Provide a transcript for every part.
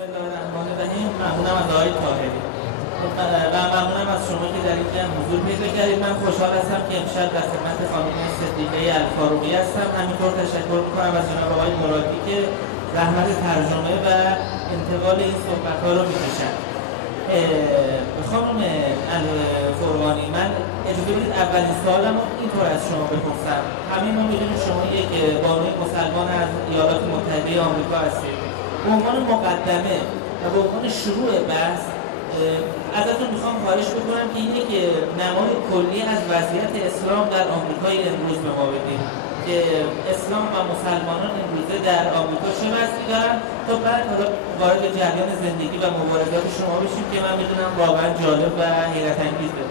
بسم الله الرحمن الرحیم. ممنونم از آقای طاهری و ممنونم از شما که در این جمع حضور پیدا کردید. من خوشحال هستم که امشب در خدمت خانم صدیقه الفاروقی هستم. همینطور تشکر میکنم از جناب آقای مرادی که زحمت ترجمه و انتقال این صحبت‌ها رو میکشند. خانم الفاروقی، من اجازه بدید اولین سوالم رو اینطور از شما بپرسم. همین ما می‌دونیم شما یک بانوی مسلمان از ایالات متحده آمریکا هستید. به عنوان مقدمه و به عنوان شروع بحث ازتون میخوام خواهش بکنم که یک نمای کلی از وضعیت اسلام در آمریکای امروز به ما بدید که اسلام و مسلمانان امروزه در آمریکا چه وضعی دارن تا بعد حالا وارد جریان زندگی و مبارزات شما بشیم که من میدونم واقعا جالب و حیرت انگیزه.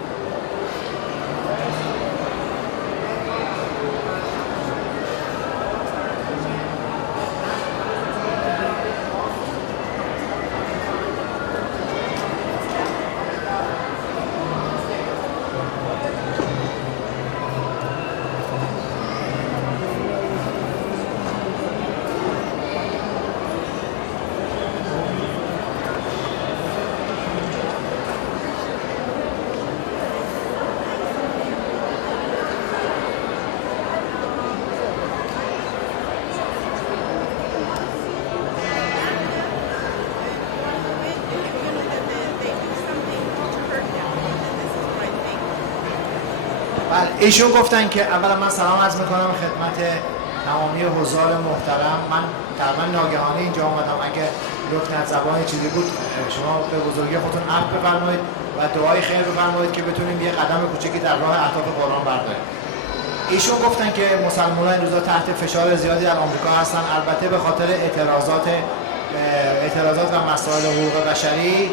ایشون گفتن که اولا من سلام عرض میکنم خدمت تمامی حضار محترم. من تقریبا ناگهانی اینجا آمدم، اگه رکن از زبان چیزی بود شما به بزرگی خودتون عفو بفرمایید و دعای خیر بفرمایید که بتونیم یه قدم کوچکی در راه اهداف قرآن برداریم. ایشون گفتن که مسلمانان این روزا تحت فشار زیادی در آمریکا هستن، البته به خاطر اعتراضات و مسائل حقوق بشری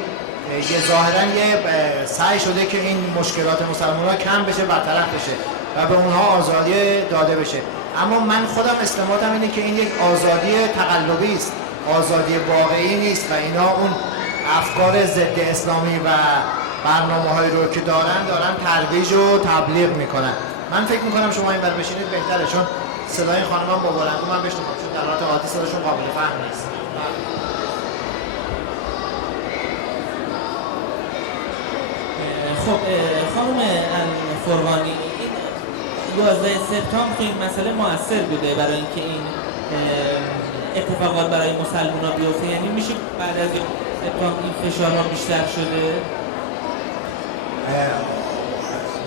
ظاهراً یه سعی شده که این مشکلات مسلمان‌ها کم بشه، برطرف بشه و به اونها آزادی داده بشه. اما من خودم استنباطم اینه که این یک آزادی تقلبی است، آزادی واقعی نیست و اینا اون افکار ضد اسلامی و برنامه‌هایی رو که دارن ترویج و تبلیغ میکنن. من فکر میکنم شما این بر بشینید بهتره، چون صدای خانمم با بلندگو من بشنوم، چون در حالت عادی صداشون قابل فهم نیست. خب خانم الفروانی، 11 سپتامبر تو این مسئله مؤثر بوده برای اینکه این اتفاقات برای مسلمان‌ها بیفته؟ یعنی میشه بعد از سپتامبر این فشارها بیشتر شده؟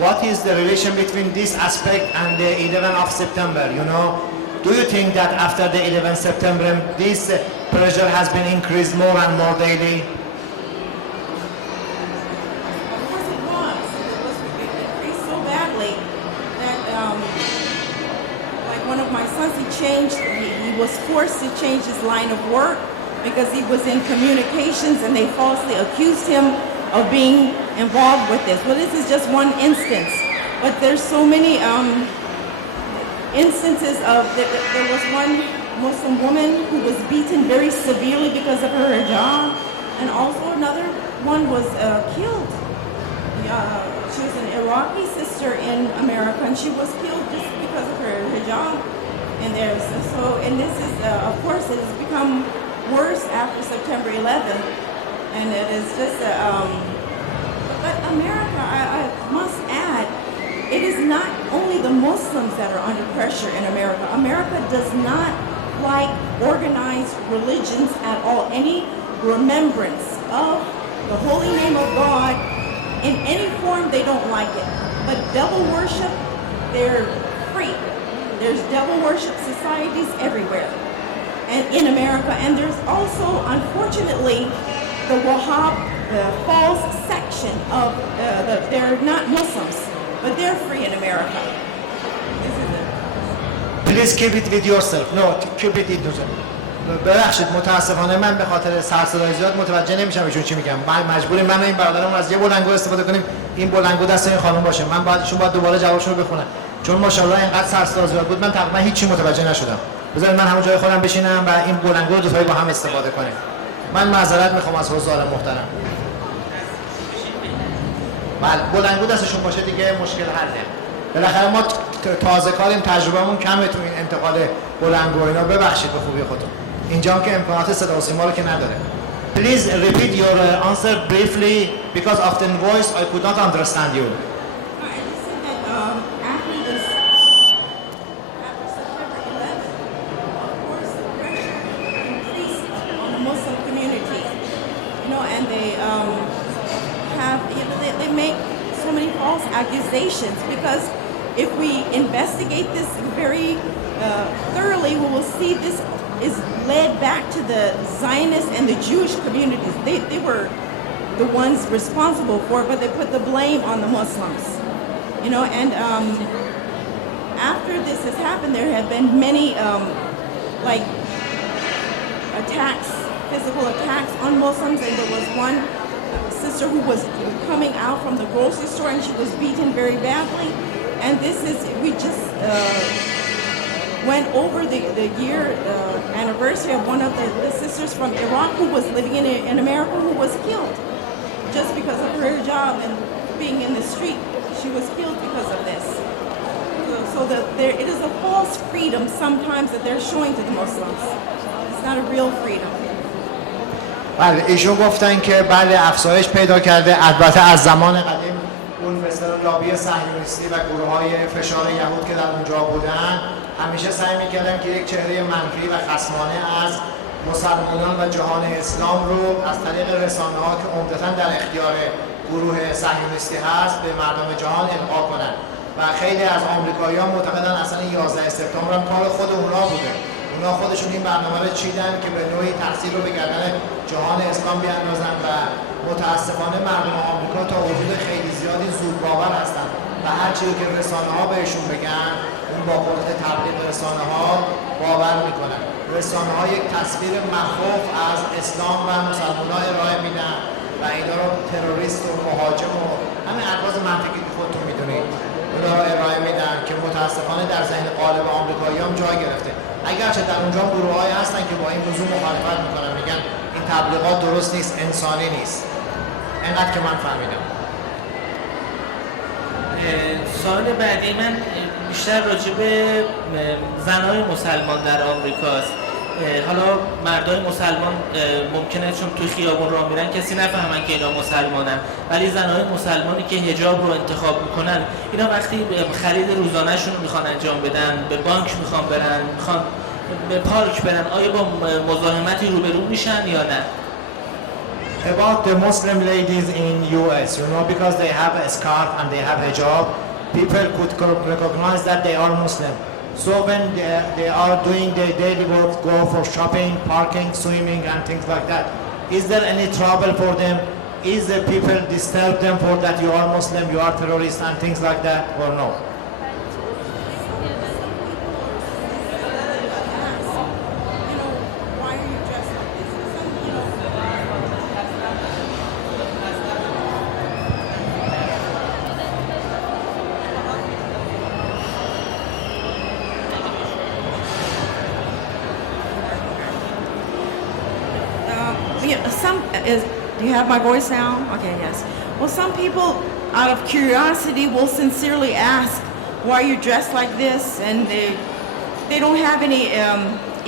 What is the relation between this aspect and the 11th of September? You know, do you think that after the 11th September this pressure has been increased more and more daily? He was forced to change his line of work because he was in communications and they falsely accused him of being involved with this. Well, this is just one instance, but there's so many instances of there was one Muslim woman who was beaten very severely because of her hijab, and also another one was killed. She was an Iraqi sister in America and she was killed just because of her hijab. And this is, of course, it has become worse after September 11th, and it is just, but America, I must add, it is not only the Muslims that are under pressure in America. America does not like organized religions at all. Any remembrance of the holy name of God in any form, they don't like it. But devil worship, they're free. There's devil worship societies everywhere and in America, and there's also, unfortunately, the Wahhab, the false section of they're not Muslims, but they're free in America. This is it. Please keep it with yourself. No, keep it in yourself. ببخشید متاسفانه من به خاطر سرصدای زیاد متوجه نمیشم ایشون چی میگم. مجبوریم من و این برادرم از یه بلندگو استفاده کنیم، این بلندگو دست این خانم باشه. من باید دوباره جوابشون رو بخونم، چون ماشاءالله اینقدر سرصدا زیاد بود من تقریبا هیچی متوجه نشدم. بذارید من همون جای خودم بشینم و این بلندگو رو دوتایی با هم استفاده کنیم. من معذرت میخوام از حضار محترم. بله، بلندگو دستشون باشه دیگه مشکل حله. بالاخره ما تازه کاریم، تجربهمون کمه تو این انتقال بلندگو اینا. ببخشید به خوبی خودتون. اینجا هم که امکانات صدا و سیما رو که نداره. Please repeat your answer briefly because of the voice I could not understand you. I just said that after September 11th, of course, the pressure increased on the Muslim community. You know, and they they make so many false accusations because if we investigate this very thoroughly, we will see this is led back to the Zionist and the Jewish communities. They were the ones responsible for it, but they put the blame on the Muslims. You know, and after this has happened, there have been many like attacks, physical attacks on Muslims, and there was one sister who was coming out from the grocery store and she was beaten very badly. And this is, we just went over the year anniversary of one of the sisters from Iraq who was living in America who was killed just because of her job and being in the street. She was killed because of this. So that it is a false freedom sometimes that they're showing to the Muslims. It's not a real freedom. بله ایشون گفتن که بله افزایش پیدا کرده، البته از زمان قدیم اون مثل لابی صهیونیستی و گروه‌های فشار یهود که در اونجا بودن همیشه سعی می‌کردن که یک چهره منفی و خصمانه از مسلمانان و جهان اسلام رو از طریق رسانه‌ها که عمدتاً در اختیار گروه صهیونیستی هست به مردم جهان القا کنن و خیلی از آمریکایی‌ها معتقدن اصلا 11 سپتامبر هم کار خود اونا بوده. اونا خودشون این برنامه رو چیدن که به نوعی تحصیل رو به گردن جهان اسلام بیاندازن و متاسفانه مردم آمریکا تا حدود خیلی زیادی زود باور هستن و هر چیزی که رسانه‌ها بهشون بگن اون با قدرت تبلیغ رسانه‌ها باور میکنن. رسانه‌ها یک تصویر مخوف از اسلام و مسلمان‌ها ارائه میدن و اینا رو تروریست و مهاجم و همین الفاظ منطقی که خودتون میدونید اونا رو ارائه میدن که متاسفانه در ذهن غالب آمریکایی‌ها هم جای گرفته. اگرچه در اونجا گروه‌هایی هستن که با این موضوع مخالفت میکنن، میگن این تبلیغات درست نیست، انسانی نیست. اینقدر که من فهمیدم. سوال بعدی من بیشتر راجع به زنای مسلمان در آمریکاست. حالا مردای مسلمان ممکنه چون توی خیابون راه میرن کسی نفهمن که اینا مسلمانن، ولی زنای مسلمانی که حجاب رو انتخاب میکنن اینا وقتی خرید روزانه‌شون رو میخوان انجام بدن، به بانک میخوان برن، میخوان به پارک برن، آیا با مزاحمتی روبرو میشن یا نه؟ About the Muslim ladies in US, you know, because they have a scarf and they have hijab, people could recognize that they are Muslim. So when they are doing their daily work, go for shopping, parking, swimming and things like that, is there any trouble for them? Is the people disturb them for that you are Muslim, you are terrorist and things like that, or no? Do you have my voice now? Okay, yes. Well, some people, out of curiosity, will sincerely ask, why are you dressed like this? And they don't have any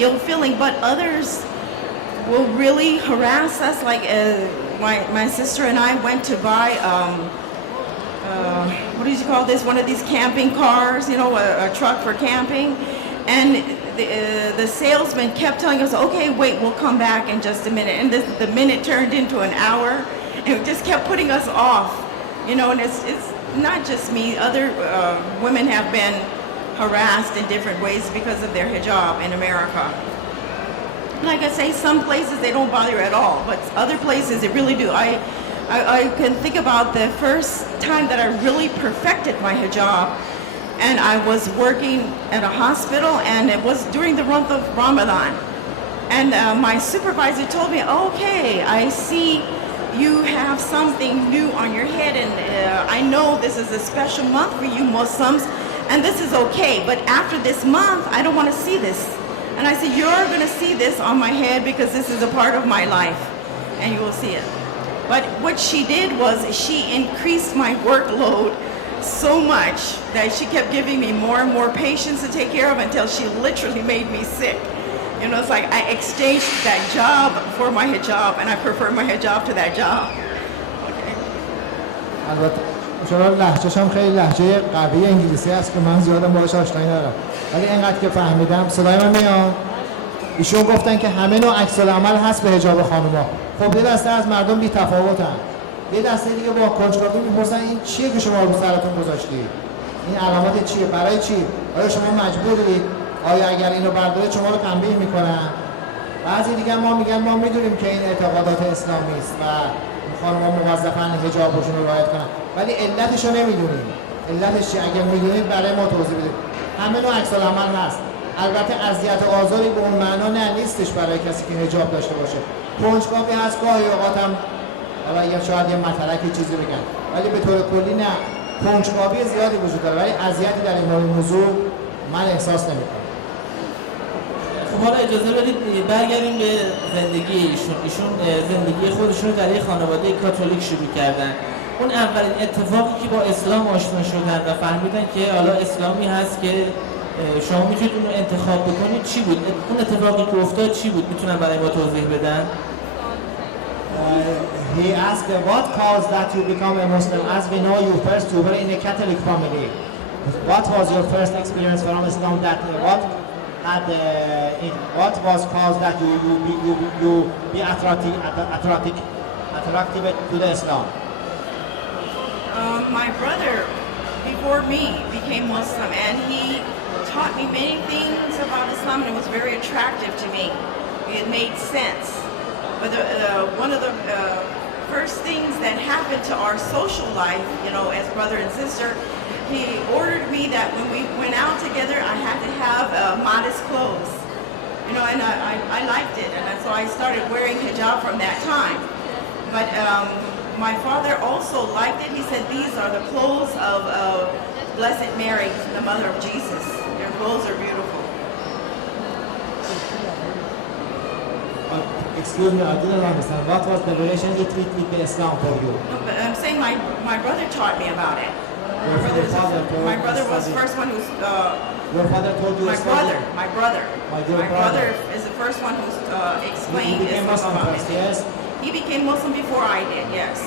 ill feeling, but others will really harass us. Like my sister and I went to buy, what do you call this? One of these camping cars, you know, a truck for camping. And the salesman kept telling us, okay, wait, we'll come back in just a minute. And the minute turned into an hour, and it just kept putting us off. You know, and it's not just me. Other women have been harassed in different ways because of their hijab in America. Like I say, some places they don't bother at all, but other places they really do. I can think about the first time that I really perfected my hijab. And I was working at a hospital, and it was during the month of Ramadan. And my supervisor told me, okay, I see you have something new on your head, and I know this is a special month for you Muslims, and this is okay, but after this month, I don't want to see this. And I said, you're going to see this on my head because this is a part of my life, and you will see it. But what she did was she increased my workload so much that she kept giving me more and more patients to take care of until she literally made me sick. You know, it's like I exchanged that job for my hijab, and I prefer my hijab to that job. Okay. البته شما لهجه‌ش هم خیلی لهجه قوی انگلیسی است که من زیادم باهاش آشنایی ندارم، ولی اینقدر که فهمیدم صدای من میاد. ایشون گفتن که همه نوع عکس العمل هست به حجاب خانوما. خب یه دسته از مردم بی تفاوتن، یه دسته دیگه با کنجکاوی میپرسن این چیه که شما رو سرتون گذاشتی؟ این علامات چیه؟ برای چی؟ آیا شما مجبورید؟ آیا اگر اینو بردارید شما رو تنبیه میکنن؟ بعضی دیگه ما میگن ما میدونیم که این اعتقادات اسلامی است و خانم‌ها موظفن حجابشون رو رعایت کنن، ولی علتش رو نمیدونیم. علتش چیه؟ اگر میدونید برای ما توضیح بدید. همه نوع عکس العمل هست. البته اذیت و آزاری به اون معنا نیستش برای کسی که حجاب داشته باشه. کنجکاوی هست، گاهی اوقات هم یا شاید یه مطلقی چیزی بگن، ولی به طور کلی نه. کنجکاوی زیادی وجود داره، ولی اذیتی در این موضوع من احساس نمی‌کنم. خب حالا اجازه بدید برگردیم به زندگی ایشون زندگی خودشون رو در یک خانواده کاتولیک شروع کردن. اون اولین اتفاقی که با اسلام آشنا شدن و فهمیدن که حالا اسلامی هست که شما میتونید اون رو انتخاب بکنید چی بود؟ اون اتفاقی که افتاد چی بود؟ میتونن برای ما توضیح بدن؟ He asked what caused that you become a Muslim. As we know, you were in a Catholic family. What was your first experience from Islam? What was caused that you be attractive to the Islam? My brother, before me, became Muslim, and he taught me many things about Islam, and it was very attractive to me. It made sense. But one of the first things that happened to our social life, you know, as brother and sister, he ordered me that when we went out together, I had to have modest clothes, you know, and I liked it, and so I started wearing hijab from that time. But my father also liked it. He said, these are the clothes of Blessed Mary, the mother of Jesus. Their clothes are beautiful. Excuse me, I didn't understand. What was the relation with Islam for you? No, but I'm saying my brother taught me about it. My brother was the first one who's. Your father told you. My brother is the first one who's explained Islam about me. Yes. He became Muslim before I did. Yes.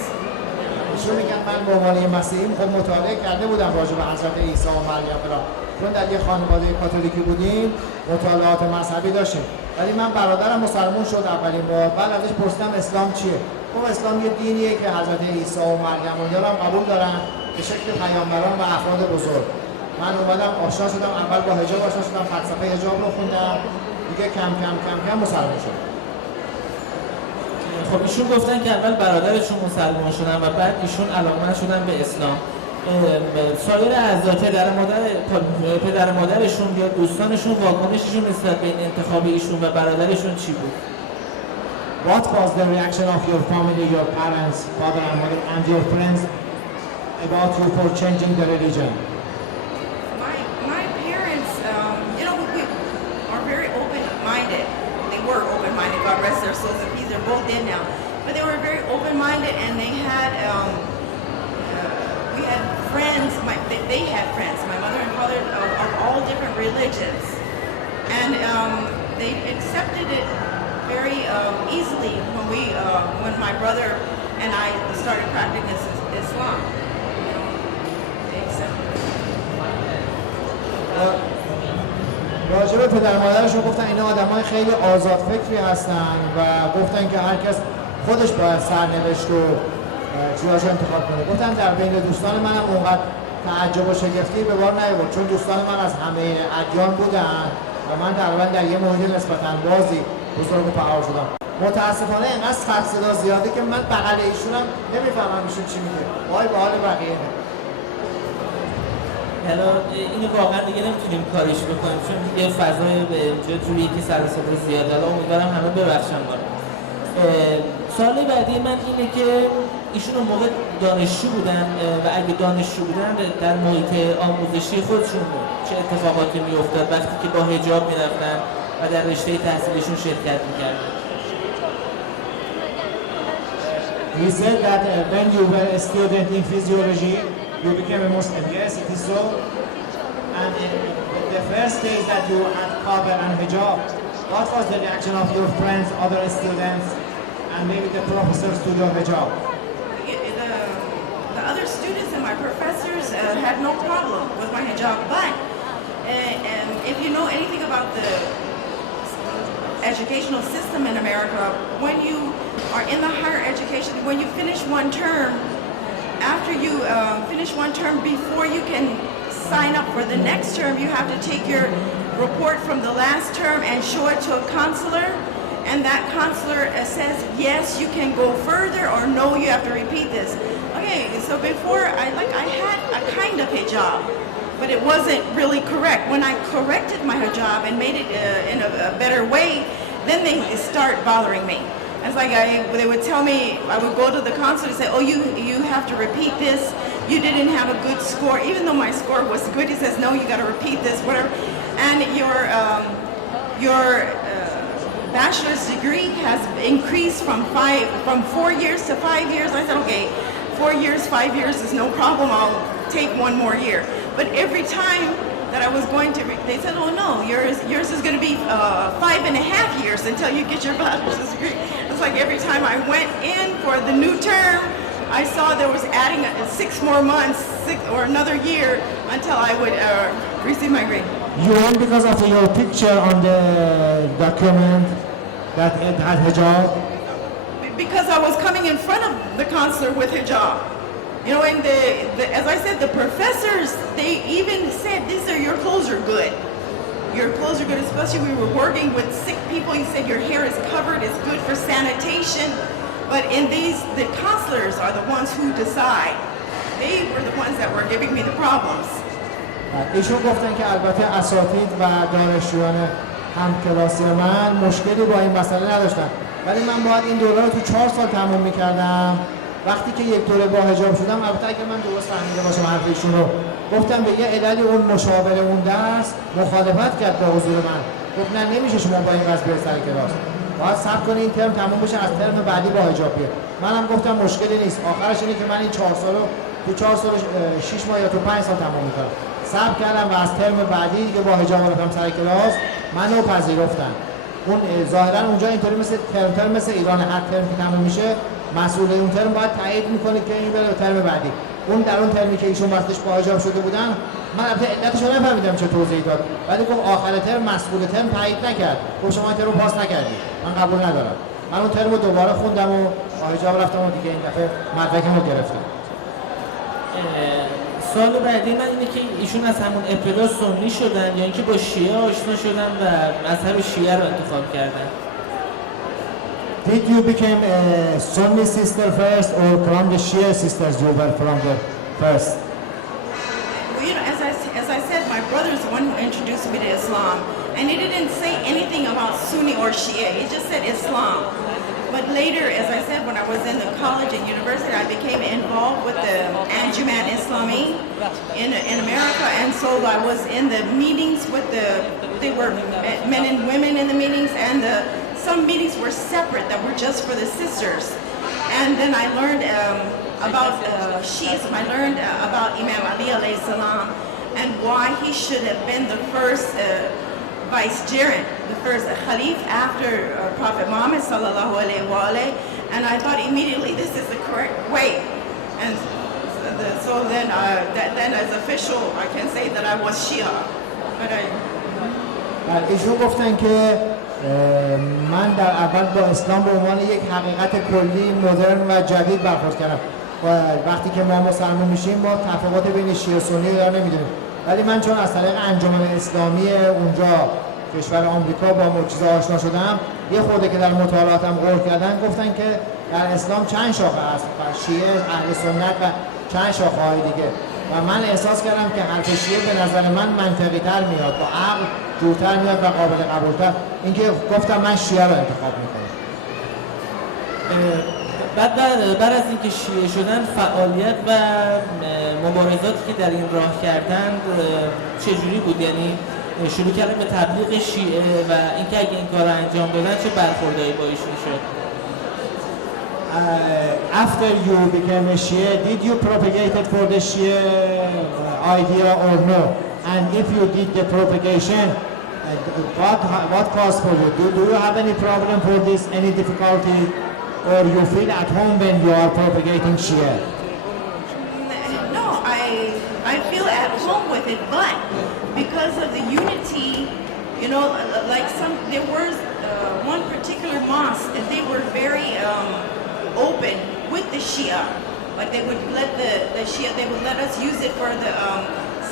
ایشون میگن من به عنوان مسیحی خب مطالعه کرده بودم راجع به حضرت عیسی و مریم را، چون در یه خانواده کاتولیکی بودیم مطالعات مذهبی داشتیم، ولی من برادرم مسلمان شد اولین بار. بعد ازش پرسیدم اسلام چیه؟ خب اسلام یه دینیه که حضرت عیسی و مریم و هم قبول دارن به شکل پیامبران و افراد بزرگ. من اومدم آشنا شدم، اول با حجاب آشنا شدم، فلسفه حجاب رو خوندم، دیگه کم کم مسلمان شدم. خب ایشون گفتن که اول برادرشون مسلمان شدن و بعد ایشون علاقمند شدن به اسلام. سایر اعضا پدر مادرشون یا دوستانشون واکنششون نسبت به این انتخاب ایشون و برادرشون چی بود؟ What was the reaction of your family, your parents, father and mother, and your friends about you for changing the religion? My parents, you know, we are very open-minded. They were open-minded. God rest their souls in peace. They're both dead now, but they were very open-minded, and they had. We had friends. They had friends. My mother and father of all different religions, and they accepted it very easily when my brother and I started practicing Islam. You know, they accepted it. راجب پدر مادرشون گفتن اینا آدمای خیلی آزاد فکری هستن و گفتن که هر کس خودش باید سرنوشت و چیزاشو انتخاب کنه. گفتن در بین دوستان منم اونقدر تعجب و شگفتی به بار نیاورد، چون دوستان من از همه ادیان بودن و من تقریبا در یه محیط نسبتاً بازی بزرگ و فعال شدم. متاسفانه اینقدر سر صدا زیاده که من بغل ایشونم نمیفهمم ایشون چی میگه. وای به حال بقیه. حالا اینو واقعا دیگه نمیتونیم کاریش بکنیم، چون دیگه فضای به اینجا جوریه که سر صدا زیاده. حالا امیدوارم همه ببخشن ما. سوال بعدی من اینه که ایشون اون موقع دانشجو بودن و اگه دانشجو بودن در محیط آموزشی خودشون چه اتفاقاتی میافتاد وقتی که با حجاب میرفتن و در رشته تحصیلشون شرکت میکردن؟ He said that when you were a student in physiology, you became a Muslim. Yes, it is so. And the first days that you had cover and hijab, What was the reaction of your friends, other students, and maybe the professors to your hijab? The other students and my professors had no problem with my hijab, but if you know anything about the educational system in America, when you are in the higher education, when you finish one term, after you finish one term, before you can sign up for the next term, you have to take your report from the last term and show it to a counselor, and that counselor says yes, you can go further, or no, you have to repeat this. Okay, so before I had a kind of hijab, but it wasn't really correct. When I corrected my hijab and made it in a better way, then they start bothering me. It's like they would tell me, I would go to the counselor and say, oh, you have to repeat this. You didn't have a good score. Even though my score was good, he says, no, you got to repeat this, whatever. And your bachelor's degree has increased from 4 years to 5 years. I said, okay, 4 years, 5 years is no problem. I'll take one more year. But every time that I was going to, they said, oh no, yours is going to be 5.5 years until you get your bachelor's degree. It's like every time I went in for the new term, I saw there was adding 6 more months, or another year until I would receive my grade. You went because of your picture on the document that it had hijab? Because I was coming in front of the counselor with hijab. You know, and as I said, the professors, they even said, your clothes are good. Your clothes are good, especially we were working with sick people. He said, your hair is covered, it's good for sanitation. But in these, the counselors are the ones who decide. They were the ones that were giving me the problems. ایشون گفتن که البته اساتید و دانشجویان همکلاسی من مشکلی با این مسئله نداشتن، ولی من باید این دوره رو تو 4 سال تموم می‌کردم. وقتی که یک دوره با حجاب شدم، البته اگه من درست فهمیده باشم حرف ایشون رو، گفتم به یه عللی اون مشاور اون درس مخالفت کرد با حضور من. گفت نه نمیشه شما با این وضع برید سر کلاس. باید صبر کنید این ترم تموم بشه، از ترم بعدی با حجاب بیاد. منم گفتم مشکلی نیست. آخرش اینه که من این 4 سال رو تو 4 سال 6 ماه یا تو 5 سال تموم می‌کنم. صبر کردم و از ترم بعدی دیگه با حجاب رفتم سر کلاس، منو پذیرفتن. اون ظاهرا اونجا اینطوری مثل ترم مثل ایران، هر ترم که تموم میشه مسئول اون ترم باید تایید میکنه که این بره ترم بعدی. اون در اون ترمی که ایشون وقتش با حجاب شده بودن، من البته علتش رو نفهمیدم چه توضیحی داد، ولی گفت آخر ترم مسئول ترم تایید نکرد، گفت شما این ترم پاس نکردید، من قبول ندارم. من اون ترم رو دوباره خوندم و با حجاب رفتم و دیگه این دفعه مدرکمو گرفتم. سوال بعدی من اینه که ایشون از همون ابتدا سنی شدن یا اینکه با شیعه آشنا شدن و مذهب شیعه رو انتخاب کردن؟ Did you become a Sunni sister first or from the Shia sisters you were from the first? Well, you know, as I said, my brother is the one who introduced me to Islam, and he didn't say anything about Sunni or Shia. He just said Islam. But later, as I said, when I was in the college and university, I became involved with the Anjuman Islami in America, and so I was in the meetings with they were men and women in the meetings, and some meetings were separate that were just for the sisters. And then I learned about Shiism. I learned about Imam Ali alayhi salam and why he should have been the first vicegerent, the first Khalif after Prophet Muhammad sallallahu alaihi wa alayhi. And I thought immediately this is the correct way. And so then as official, I can say that I was Shia. But ایشون گفتن که من در اول با اسلام به عنوان یک حقیقت کلی مدرن و جدید برخورد کردم. وقتی که ما مسلمان میشیم ما تفاوت بین شیعه و سنی رو نمیدونیم، ولی من چون از طریق انجمن اسلامی اونجا کشور آمریکا با معجزه آشنا شدم، یه خورده که در مطالعاتم غور کردن گفتن که در اسلام چند شاخه هست، شیعه، اهل سنت و چند شاخه های دیگه، و من احساس کردم که حرف شیعه به نظر من منطقی تر میاد، با عقل جورتر میاد و قابل قبولتر. اینکه گفتم من شیعه رو انتخاب میکنم. بعد از اینکه شیعه شدن فعالیت و مبارزاتی که در این راه کردند چجوری بود؟ یعنی شروع کردن به تبلیغ شیعه و اینکه اگه این کار رو انجام دادن چه برخوردایی با ایشون شد؟ After you became a Shia, did you propagate it for the Shia idea or no? And if you did the propagation, what caused for you? Do you have any problem for this, any difficulty, or you feel at home when you are propagating Shia? No, I feel at home with it, but because of the unity, you know, like there was one particular mosque and they were very open with the Shia. Like they would let the Shia, they would let us use it for the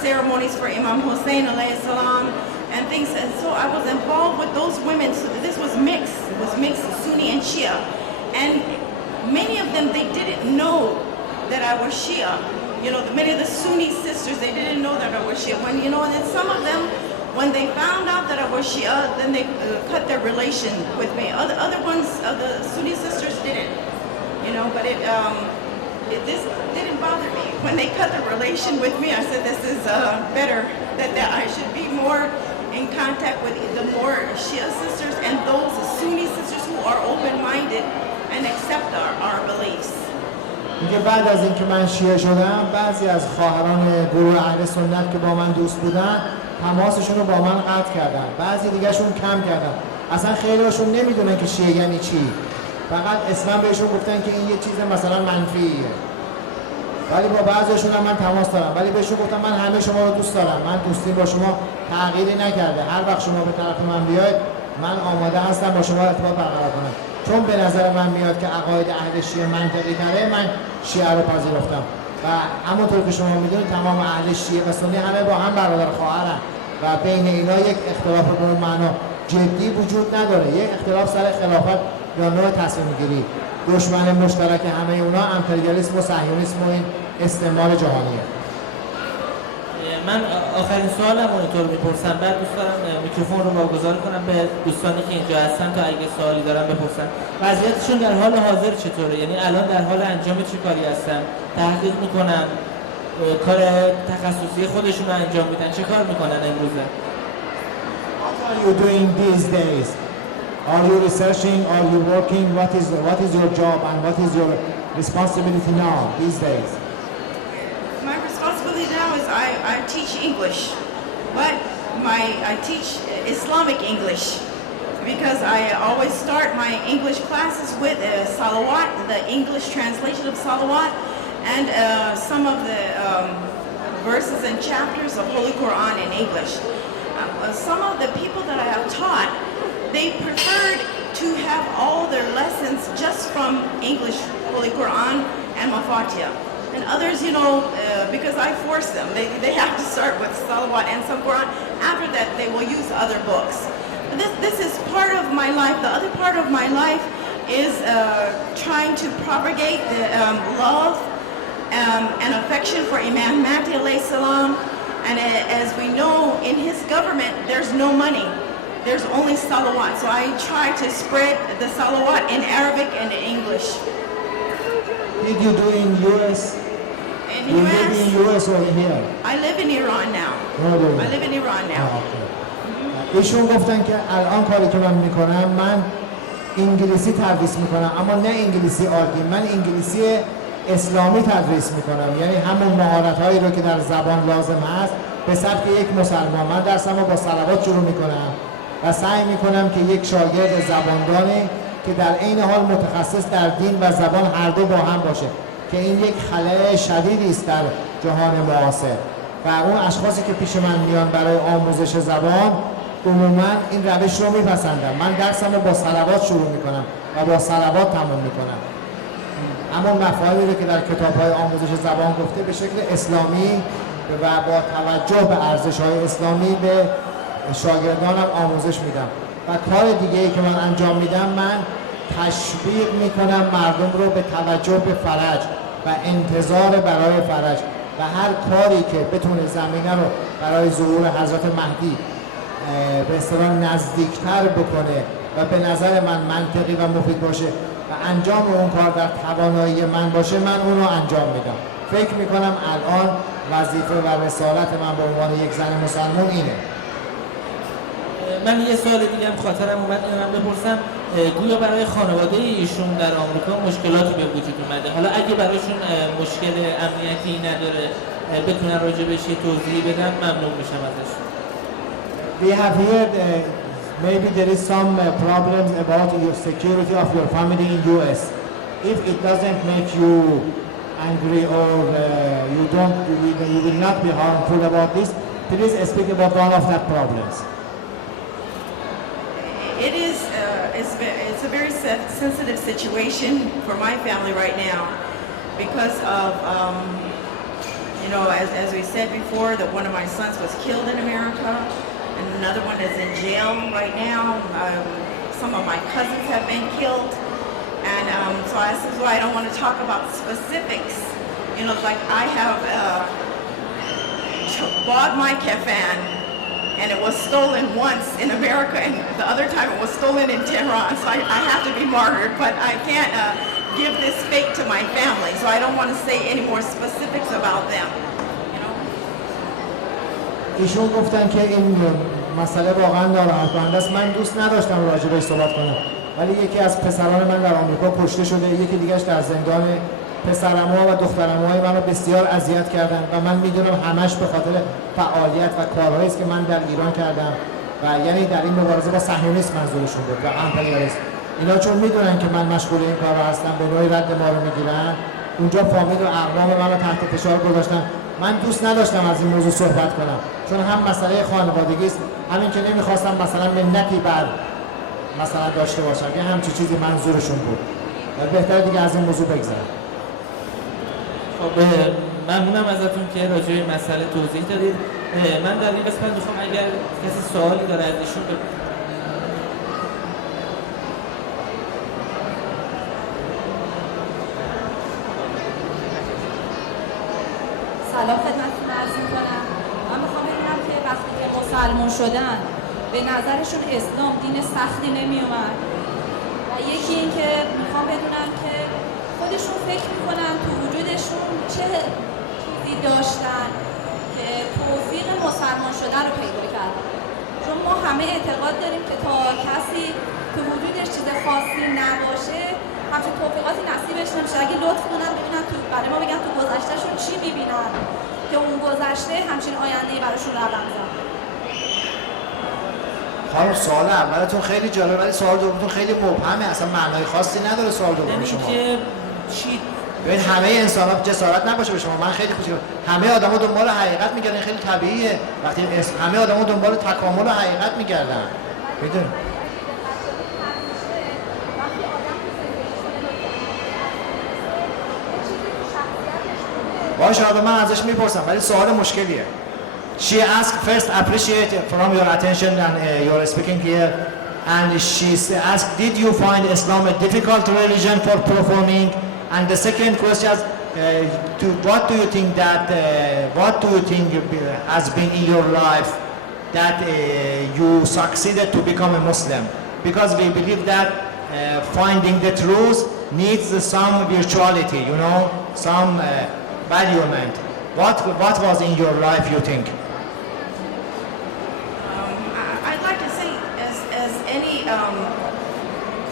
ceremonies for Imam Hussein alayhi salam and things. And so I was involved with those women. So this was mixed. It was mixed Sunni and Shia. And many of them, they didn't know that I was Shia. You know, many of the Sunni sisters, they didn't know that I was Shia. When, you know, and then some of them, when they found out that I was Shia, then they cut their relation with me. Other ones, the Sunni sisters didn't. You know, but this didn't bother me. When they cut the relation with me, I said this is better, that I should be more in contact with the more Shia sisters and those Sunni sisters who are open-minded and accept our beliefs. میگه بعد از اینکه من شیعه شدم بعضی از خواهران گروه اهل سنت که با من دوست بودن تماسشون رو با من قطع کردن، بعضی دیگه‌شون کم کردن. اصلا خیلی‌هاشون نمیدونن که شیعه یعنی چی، فقط اسمم بهشون گفتن که این یه چیز مثلا منفیه. ولی با بعضیشون هم من تماس دارم، ولی بهشون گفتم من همه شما رو دوست دارم، من دوستی با شما تغییری نکرده، هر وقت شما به طرف من بیاید من آماده هستم با شما ارتباط برقرار کنم. چون به نظر من میاد که عقاید اهل شیعه منطقی تره، من شیعه رو پذیرفتم و همونطور که شما میدونید تمام اهل شیعه و سنی همه با هم برادر خواهرن و بین اینا یک اختلاف به اون معنا جدی وجود نداره. یک اختلاف سر خلافت یا نوع تصمیم گیری. دشمن مشترک همه اونا امپریالیسم و صهیونیسم و این استعمار جهانیه. من آخرین سوالم رو اینطور میپرسم، بعد دوست دارم میکروفون رو واگذار کنم به دوستانی که اینجا هستن تا اگه سوالی دارن بپرسن. وضعیتشون در حال حاضر چطوره؟ یعنی الان در حال انجام چه کاری هستن؟ تحقیق میکنن؟ کار تخصصی خودشون رو انجام میدن؟ چه کار میکنن امروزه؟ What are you doing these days? Are you researching? Are you working? What is your job and what is your responsibility now these days? My responsibility now is I teach English, but I teach Islamic English because I always start my English classes with salawat, the English translation of salawat, and some of the verses and chapters of Holy Quran in English. Some of the people that I have taught, they preferred to have all their lessons just from English, Holy Quran, and Mafatihah. And others, you know, because I force them, they have to start with Salawat and some Quran. After that, they will use other books. But this is part of my life. The other part of my life is trying to propagate the love and affection for Imam Mahdi alayhi salam. And as we know, in his government, there's no money. There's only salawat. So I try to spread the salawat in Arabic and in English. Did you do in US? In You live in US or here? I live in Iran now. I live in Iran now. ایشون گفتن که الان کاری که من میکنم، من انگلیسی تدریس میکنم، اما نه انگلیسی عادی، من انگلیسی اسلامی تدریس میکنم، یعنی همون مهارت‌هایی رو که در زبان لازم هست به سبک یک مسلمان. من درسمو با صلوات شروع میکنم و سعی میکنم که یک شاگرد زباندانی که در عین حال متخصص در دین و زبان هر دو با هم باشه، که این یک خلأ شدیدی است در جهان معاصر و اون اشخاصی که پیش من میان برای آموزش زبان عموما این روش رو میپسندن. من درسمو با صلوات شروع میکنم و با صلوات تمام میکنم. اما مفاهیمی رو که در کتاب‌های آموزش زبان گفته به شکل اسلامی و با توجه به ارزش‌های اسلامی به شاگردانم آموزش میدم. و کار دیگه‌ای که من انجام میدم، من تشویق میکنم مردم رو به توجه به فرج و انتظار برای فرج و هر کاری که بتونه زمینه رو برای ظهور حضرت مهدی به اصطلاح نزدیکتر بکنه و به نظر من منطقی و مفید باشه و انجام اون کار در توانایی من باشه، من اون رو انجام میدم. فکر میکنم الان وظیفه و رسالت من به عنوان یک زن مسلمان اینه. من یه سوال دیگه هم خاطرم اومد اینم بپرسم، گویا برای خانواده ایشون در آمریکا مشکلاتی به وجود اومده، حالا اگه برایشون مشکل امنیتی نداره بتونن راجع بهش توضیح بدن ممنون میشم ازش. we have here, maybe there is some problems about your security of your family in US. If it doesn't make you angry or you will not be harmful about this, please speak about one of that problems. It is, it's a very sensitive situation for my family right now because of, you know, as we said before, that one of my sons was killed in America and another one is in jail right now. Some of my cousins have been killed. And so this is why I don't want to talk about specifics. You know, like I have bought my kafan and it was stolen once in America and the other time it was stolen in Tehran. So I have to be martyred, but I can't give this fate to my family. So I don't want to say any more specifics about them. You know? ایشون گفتن که این مسئله واقعا ناراحت کننده است. من دوست نداشتم راجع بهش صحبت کنم. ولی یکی از پسران من در آمریکا کشته شده، یکی دیگه‌اش در زندان. پسرعموها و دخترعموهای منو بسیار اذیت کردن و من میدونم همش به خاطر فعالیت و کارهایی است که من در ایران کردم و یعنی در این مبارزه با صهیونیسم منظورشون بود و امپریالیسم. اینا چون میدونن که من مشغول این کارها هستم به نوعی رد ما رو میگیرن. اونجا فامیل و اقوام منو تحت فشار گذاشتن. من دوست نداشتم از این موضوع صحبت کنم چون هم مسئله خانوادگی است، همین که نمیخواستم مثلا منتی بر مثلا داشته باشم که همچین چیزی منظورشون بود. بهتره دیگه از این موضوع بگذرم. خب ممنونم ازتون که راجع به مسئله توضیح دادید. من در این قسمت میخوام اگر کسی سوالی داره از ایشون سلام خدمتتون عرض می‌کنم. من میخوام بدونم که وقتی که مسلمان شدن به نظرشون اسلام دین سختی نمیومد و یکی این که میخوام بدونم که خودشون فکر میکنن تو وجودشون چه چیزی داشتن که توفیق مسلمان شدن رو پیدا کردن، چون ما همه اعتقاد داریم که تا کسی تو وجودش چیز خاصی نباشه همچین توفیقاتی نصیبش نمیشه. اگه لطف کنن ببینن تو برای ما بگن تو گذشتهشون چی میبینن که اون گذشته همچین آینده‌ای براشون رقم زد. خانم سوال اولتون خیلی جالب ولی سوال دومتون خیلی مبهمه، اصلا معنای خاصی نداره سوال دوم شما. که چی ببین همه انسان‌ها جسارت نباشه به شما. من خیلی خوشم همه آدم‌ها دنبال حقیقت میگردن، خیلی طبیعیه وقتی همه آدم‌ها دنبال تکامل و حقیقت میگردن. میدونی باشه آقا من ازش میپرسم ولی سوال مشکلیه. She asked first appreciate from your attention and your speaking here and she asked did you find Islam a difficult religion for performing, and the second question what do you think has been in your life that you succeeded to become a Muslim, because we believe that finding the truth needs some virtuality, you know, some valuement. What was in your life you think? I'd like to say as any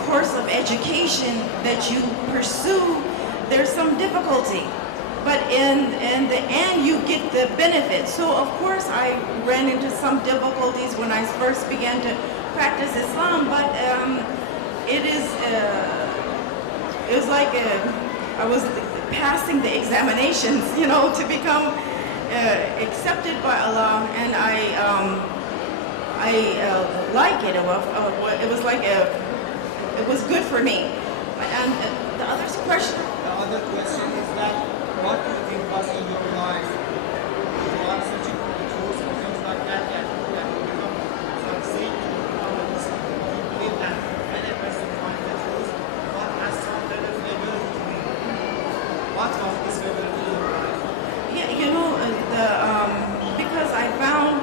course of education that you pursue, there's some difficulty. But in the end, you get the benefit. So of course I ran into some difficulties when I first began to practice Islam, but it was like I was passing the examinations, you know, to become accepted by Allah, and I like it. It was like it was good for me. And the other question. The other question is that what do you think was in your life? You are searching for the truth or things like that you become succeed to become a Muslim. You believe that when a person finds the truth, what has some kind of ability to be? What was this ability in your life? Yeah, you know, because I found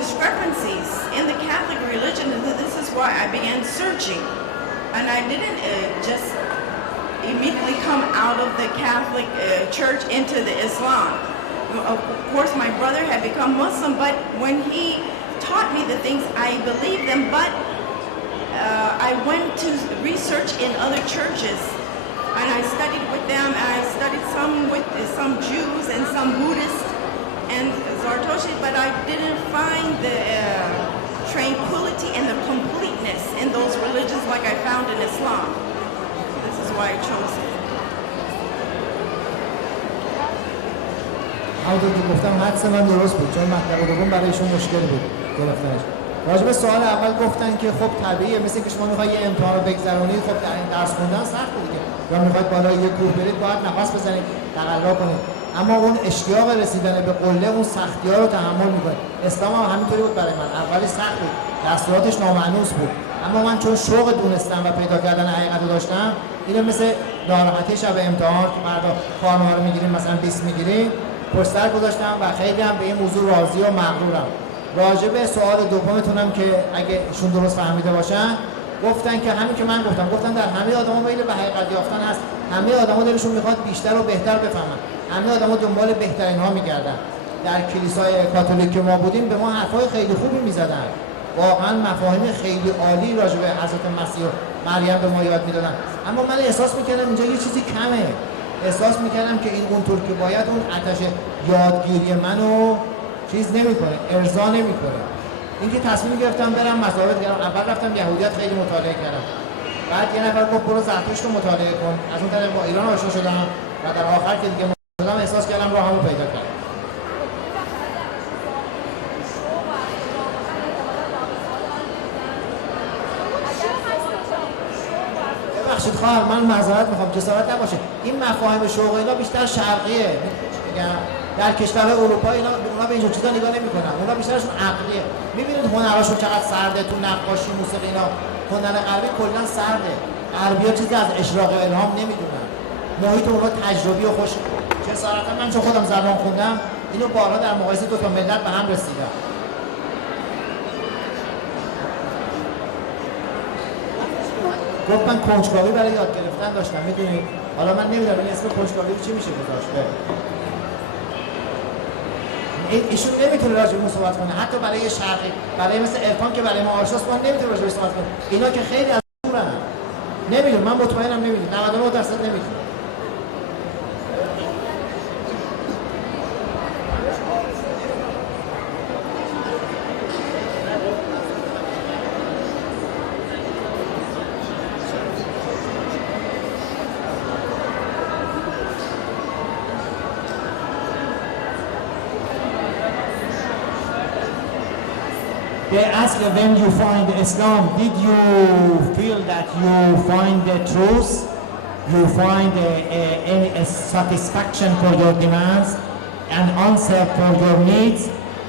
discrepancies in the Catholic religion, and this is why I began searching. And I didn't just immediately come out of the Catholic Church into the Islam. Of course, my brother had become Muslim, but when he taught me the things, I believed them, but I went to research in other churches, and I studied with them, and I studied some with some Jews and some Buddhists, and Zarathustra, but I didn't find the tranquility and the completeness in those religions like I found in Islam. This is why I chose it. همونطور که گفتم حدس من درست بود، چون مطلب دوم برایشون مشکل بود گرفتنش. راجب سوال اول گفتن که خب طبیعیه، مثل که شما میخوای یه امتحان رو بگذرونید، خب در این درس خوندن سخته دیگه، یا میخواید بالای یه کوه برید باید نفس بزنید، تقلا کنید، اما اون اشتیاق رسیدن به قله اون سختی‌ها رو تحمل میکنه. اسلام هم همینطوری بود برای من، اولی سخت بود، دستوراتش نامانوس بود، اما من چون شوق دونستن و پیدا کردن حقیقت رو داشتم، اینو مثل ناراحتی شب امتحان که مردا خانم‌ها رو میگیریم مثلا 20 میگیریم پشت سر گذاشتم و خیلی هم به این موضوع راضی و مغرورم. راجع به سوال دومتونم که اگه ایشون درست فهمیده باشن، گفتن که همین که من گفتن در همه آدما میل به حقیقت یافتن هست، همه آدما دلشون میخواد بیشتر و بهتر بفهمن، همه آدما دنبال بهترین ها میگردن. در کلیسای کاتولیک که ما بودیم به ما حرفای خیلی خوبی میزدن، واقعا مفاهیم خیلی عالی راجع به حضرت مسیح و مریم به ما یاد میدادن، اما من احساس میکردم اینجا یه چیزی کمه، احساس میکردم که این اونطور که باید اون آتش یادگیری منو چیز نمیکنه، ارضا نمیکنه. اینکه تصمیم گرفتم برم مسابقه کردم، اول رفتم یهودیت خیلی مطالعه کردم، بعد یه نفر گفت برو زرتشت رو مطالعه کن، از اون طرف با ایران آشنا شدم و در آخر که دیگه شدم احساس کردم راهمو پیدا کردم. ببخشید خواهر، من معذرت میخوام، جسارت نباشه، این مفاهیم شوق اینا بیشتر شرقیه، میگم در کشورهای اروپایی اینا اونا به اینجور چیزا نگاه نمیکنن، اونا بیشترشون عقلیه. میبینید هنراشون چقدر سرده، تو نقاشی، موسیقی، اینا هنر غربی کلا سرده. غربی‌ها چیزی از اشراق الهام نمیدونن، محیط اونا تجربی و خوش. جسارتا من چون خودم زبان خوندم اینو بارها در مقایسه دو تا ملت به هم رسیدم. گفت من کنجکاوی برای یاد گرفتن داشتم، میدونید حالا من نمیدونم این اسم کنجکاوی چی میشه گذاشت. ایشون نمیتونه راجع به اون صحبت کنه، حتی برای شرقی، برای مثل عرفان که برای ما آشناست، ما نمیتونه راجع به صحبت کنه. اینا که خیلی از دورن، نمیدونم، من مطمئنم نمیدونم، 99% نمیدونم. They ask when you find Islam, did you feel that you find the truth? You find a satisfaction for your demands and answer for your needs?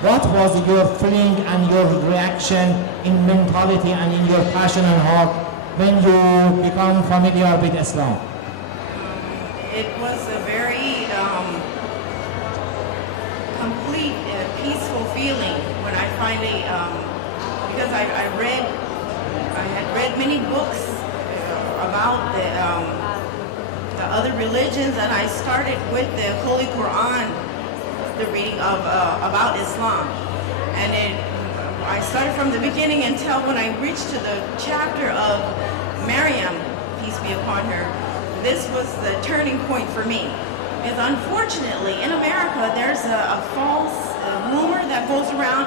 What was your feeling and your reaction in mentality and in your passion and heart when you become familiar with Islam? It was a very complete, peaceful feeling when I finally, because I had read many books about the other religions, and I started with the Holy Quran, the reading of about Islam, and I started from the beginning until when I reached to the chapter of Maryam, peace be upon her. This was the turning point for me. Because unfortunately in America there's a false rumor that goes around.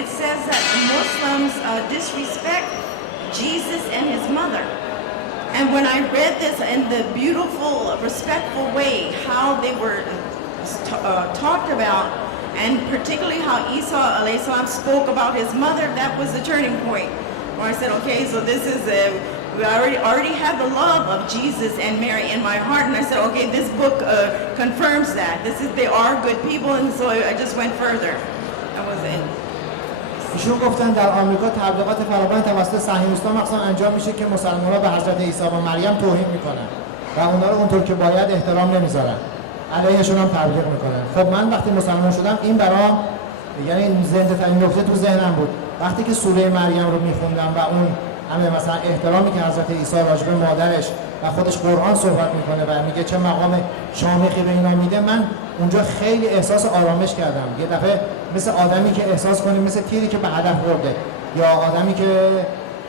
It says that Muslims disrespect Jesus and his mother. And when I read this in the beautiful, respectful way, how they were talked about, and particularly how Isa alayhi salam spoke about his mother, that was the turning point. Where I said, okay, so this is we already have the love of Jesus and Mary in my heart, and I said, okay, this book confirms that. They are good people, and so I just went further. That was it. ایشون گفتن در آمریکا تبلیغات فراوان توسط صهیونیست‌ها مخصوصا انجام میشه که مسلمان‌ها به حضرت عیسی و مریم توهین میکنن و اونا رو اونطور که باید احترام نمیذارن، علیهشون هم تبلیغ میکنن. خب من وقتی مسلمان شدم این برام یعنی زنده ترین نکته تو ذهنم بود. وقتی که سوره مریم رو میخوندم و اون همه مثلا احترامی که حضرت عیسی راجع به مادرش و خودش قرآن صحبت میکنه و میگه چه مقام شامخی به اینا میده، من اونجا خیلی احساس آرامش کردم. یه دفعه مثل آدمی که احساس کنیم مثل تیری که به هدف برده، یا آدمی که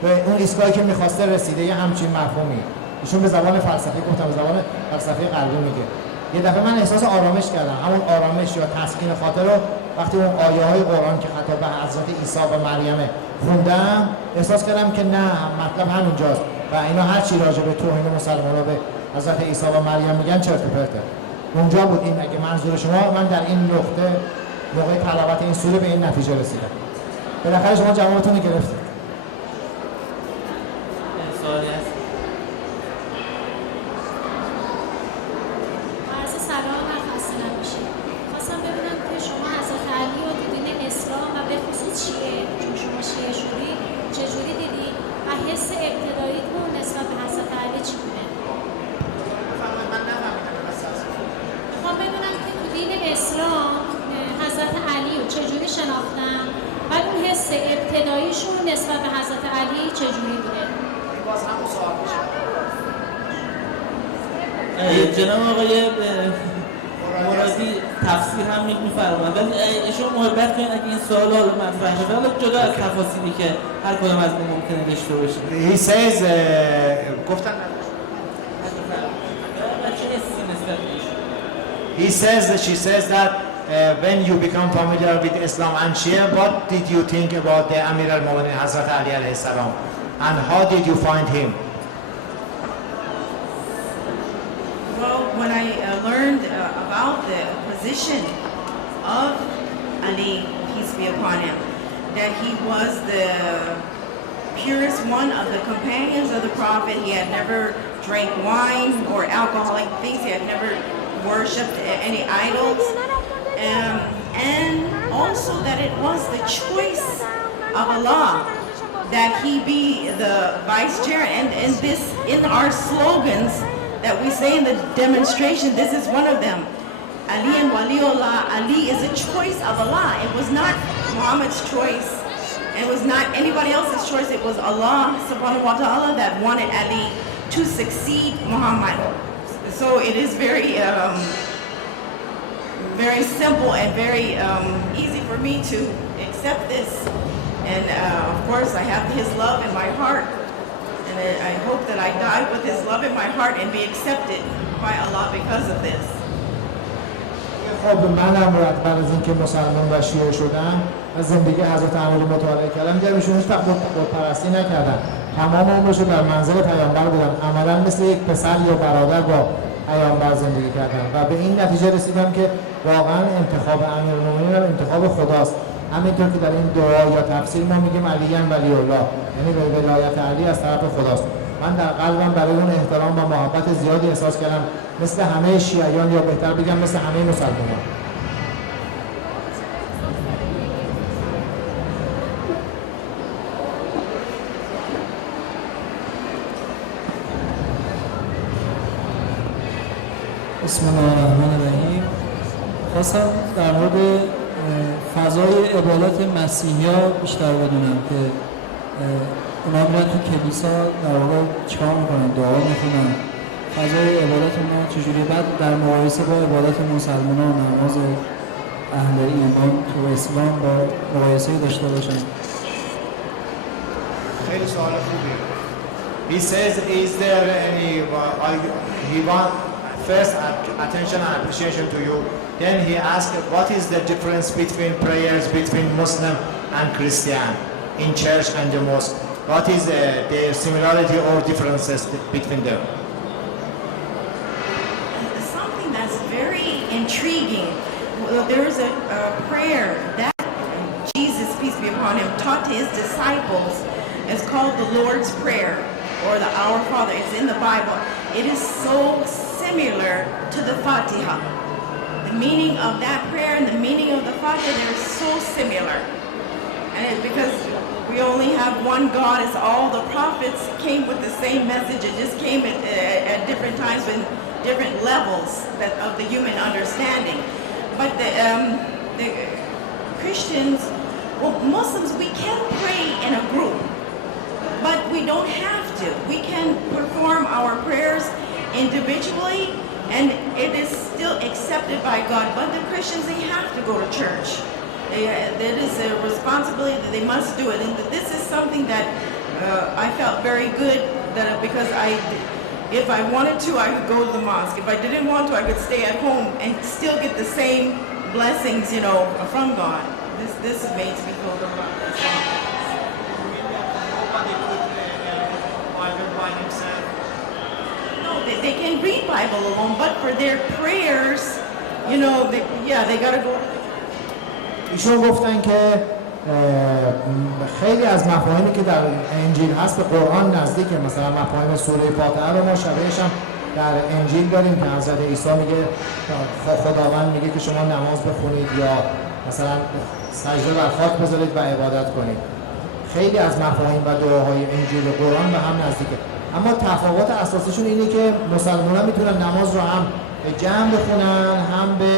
به اون ایستگاهی که میخواسته رسیده، یه همچین مفهومی. ایشون به زبان فلسفی گفتم، به زبان فلسفی غربی میگه. یه دفعه من احساس آرامش کردم، همون آرامش یا تسکین خاطر رو وقتی اون آیه های قرآن که خطاب به حضرت عیسی و مریم خوندم احساس کردم که نه، مطلب همینجاست و اینا هر چی راجع به توهین مسلمان‌ها به حضرت عیسی و مریم میگن چرت و پرته. اونجا بود این اگه منظور شما. من در این نقطه موقع تلاوت این سوره به این نتیجه رسیدم. بالاخره شما جوابتون رو گرفتید. سوالی هست؟ عرض سلام و خسته نباشید. خواستم ببینم که شما حضرت علی رو تو دین اسلام و به خصوص شیعه، چون شما شیعه شدی، چجوری دیدی و حس ابتداییتون نسبت به حضرت علی چی بوده؟ میخوام بدونم که تو دین اسلام حضرت علی رو چجوری شناختن، بعد اون حس ابتداییشون نسبت به حضرت علی چجوری بوده؟ باز همون سوال میشه. جناب آقای مرادی تفسیر هم میفرمایند، ولی شما محبت کنید اگه این سوال حالا مطرح شده، حالا جدا از تفاصیلی که هر کدام از ما ممکنه داشته باشه. He says گفتن He says that she says that when you become familiar with Islam and Shia, what did you think about the Amir al-Mu'minin Hazrat Ali alayhi salam, and how did you find him? Well, when I learned about the position of Ali, peace be upon him, that he was the purest one of the companions of the Prophet. He had never drank wine or alcoholic things. He had never worshipped any idols. And also that it was the choice of Allah that he be the vice chair. And this, in our slogans that we say in the demonstration, this is one of them. Ali and Waliullah, Ali is a choice of Allah. It was not Muhammad's choice. It was not anybody else's choice. It was Allah subhanahu wa ta'ala that wanted Ali to succeed Muhammad. So it is very very simple and very easy for me to accept this. And of course I have his love in my heart. And I hope that I die with his love in my heart and be accepted by Allah because of this. خب منم بعد از اینکه مسلمان و شیعه شدم و زندگی حضرت علی رو مطالعه کردم، دیدم ایشون هیچ وقت بتپرستی نکردن. تمام عمرش رو در منزل پیامبر بودن. عملاً مثل یک پسر یا برادر با پیامبر زندگی کردن و به این نتیجه رسیدم که واقعاً انتخاب امیرالمومنین هم انتخاب خداست. همینطور که در این دعا یا تفسیر ما میگیم علی ولی الله، یعنی به ولایت علی از طرف خداست. من در قلبم برای اون احترام و محبت زیادی احساس کردم، مثل همه شیعیان یا بهتر بگم مثل همه مسلمانان. بسم الله الرحمن الرحیم. خواستم در مورد فضای عبادت مسیحی‌ها بیشتر بدونم که اونا میرن تو کلیسا در واقع چیکار میکنن؟ دعا میخونن. فضای عبادت اونا چجوریه؟ بعد در مقایسه با عبادت مسلمانان، نماز اهل ایمان تو اسلام با مقایسه داشته باشن. خیلی سوال خوبیه. He says, is there any, he want first attention and appreciation to you. Then he asked, what is the difference between prayers between Muslim and Christian in church and the mosque? What is the similarity or differences between them? Something that's very intriguing. Well, there is a prayer that Jesus, peace be upon him, taught to his disciples. It's called the Lord's Prayer or the Our Father. It's in the Bible. It is so similar to the Fatiha. The meaning of that prayer and the meaning of the Fatiha, they're so similar. And it's because we only have one God. It's all the prophets came with the same message. It just came at different times in different levels of the human understanding. But the Christians, well, Muslims, we can pray in a group, but we don't have to. We can perform our prayers individually, and it is still accepted by God. But the Christians, they have to go to church. That is a responsibility that they must do it. And this is something that I felt very good that because if I wanted to, I could go to the mosque. If I didn't want to, I could stay at home and still get the same blessings, you know, from God. This makes me feel good about this. No, they can read Bible alone, but for their prayers, you know, they gotta go. ایشون گفتن که خیلی از مفاهیمی که در انجیل هست به قرآن نزدیکه. مثلا مفاهیم سوره فاتحه رو ما شبیهش هم در انجیل داریم که حضرت عیسی میگه خداوند میگه که شما نماز بخونید یا مثلا سجده بر خاک بذارید و عبادت کنید. خیلی از مفاهیم و دعاهای انجیل و قرآن به هم نزدیکه، اما تفاوت اساسیشون اینه که مسلمان‌ها میتونن نماز رو هم به جمع بخونن هم به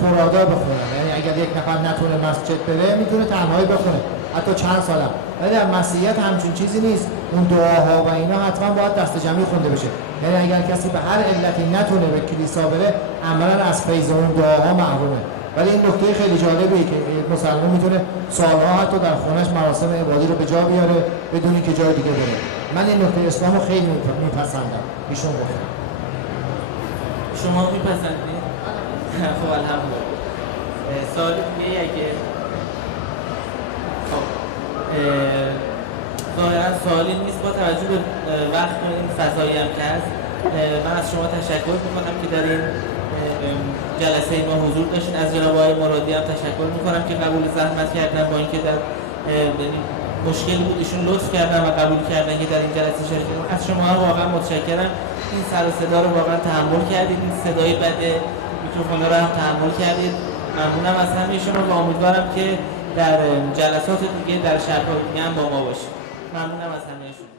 فرادا بخونن. یعنی اگر یک نفر نتونه مسجد بره میتونه تنهایی بخونه حتی چند سالم. ولی در مسیحیت همچین چیزی نیست. اون دعاها و اینا حتما باید دست جمعی خونده بشه. یعنی اگر کسی به هر علتی نتونه به کلیسا بره عملاً از فیض اون دعاها محرومه. ولی این نکته خیلی جالبیه که مسلمان میتونه سالها حتی در خونش مراسم عبادی رو به جا بیاره بدون اینکه جای دیگه بره. من این نکته اسلام رو خیلی میپسندم. ایشون گفتن. شما میپسندید؟ خب الحمدلله. سوال دیگه اگه خب ظاهرا سوالی نیست با توجه به وقت و این فضایی هم که هست. من از شما تشکر میکنم که در این جلسه ما حضور داشتین. از جناب آقای مرادی هم تشکر میکنم که قبول زحمت کردن، با اینکه در مشکل بود ایشون لطف کردن و قبول کردن که در این جلسه شرکت کنن. از شما واقعا متشکرم. این سر و صدا رو واقعا تحمل کردید، این صدای بد میکروفون رو هم تحمل کردید. ممنونم از همه شما و امیدوارم که در جلسات دیگه در شب‌های دیگه هم با ما باشید. ممنونم از همه شما.